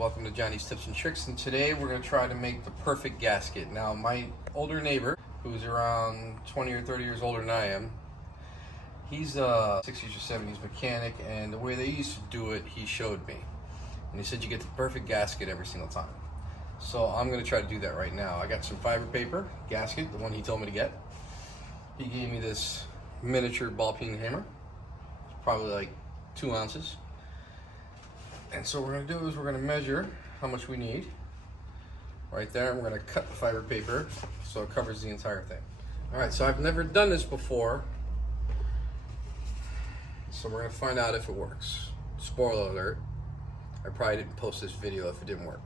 Welcome to Johnny's Tips and Tricks, and today we're going to try to make the perfect gasket. Now, my older neighbor, who's around 20 or 30 years older than I am, he's a 60s or 70s mechanic, and the way they used to do it, he showed me. And he said you get the perfect gasket every single time. So I'm going to try to do that right now. I got some fiber paper gasket, the one he told me to get. He gave me this miniature ball peen hammer. It's probably like 2 ounces. And so what we're going to do is we're going to measure how much we need right there, and we're going to cut the fiber paper so it covers the entire thing. Alright, so I've never done this before, so we're going to find out if it works. Spoiler alert, I probably didn't post this video if it didn't work.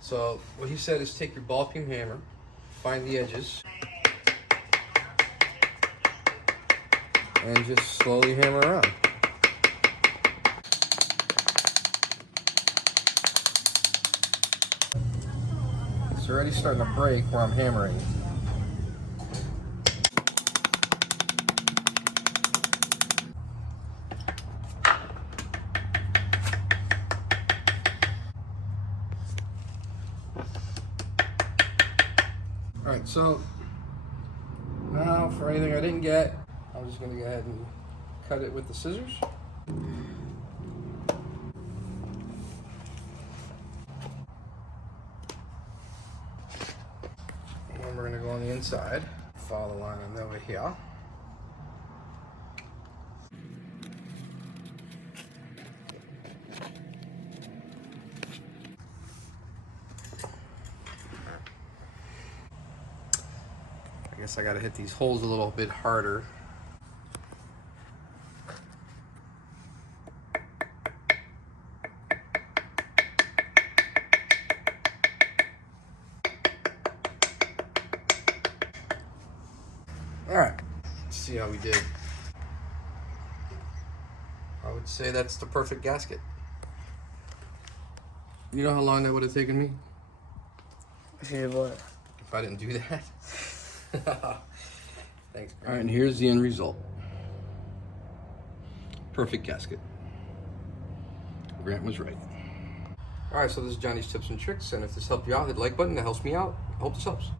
So what he said is take your ball peen hammer, find the edges, and just slowly hammer around. It's already starting to break where I'm hammering. Alright, so now for anything I didn't get, I'm just going to go ahead and cut it with the scissors. And we're going to go on the inside, follow the line on over here. I guess I got to hit these holes a little bit harder. Alright, let's see how we did. I would say that's the perfect gasket. You know how long that would have taken me? Okay, what? If I didn't do that. Thanks. Alright, and here's the end result. Perfect gasket. Grant was right. Alright, so this is Johnny's Tips and Tricks, and if this helped you out, hit the like button. That helps me out. I hope this helps.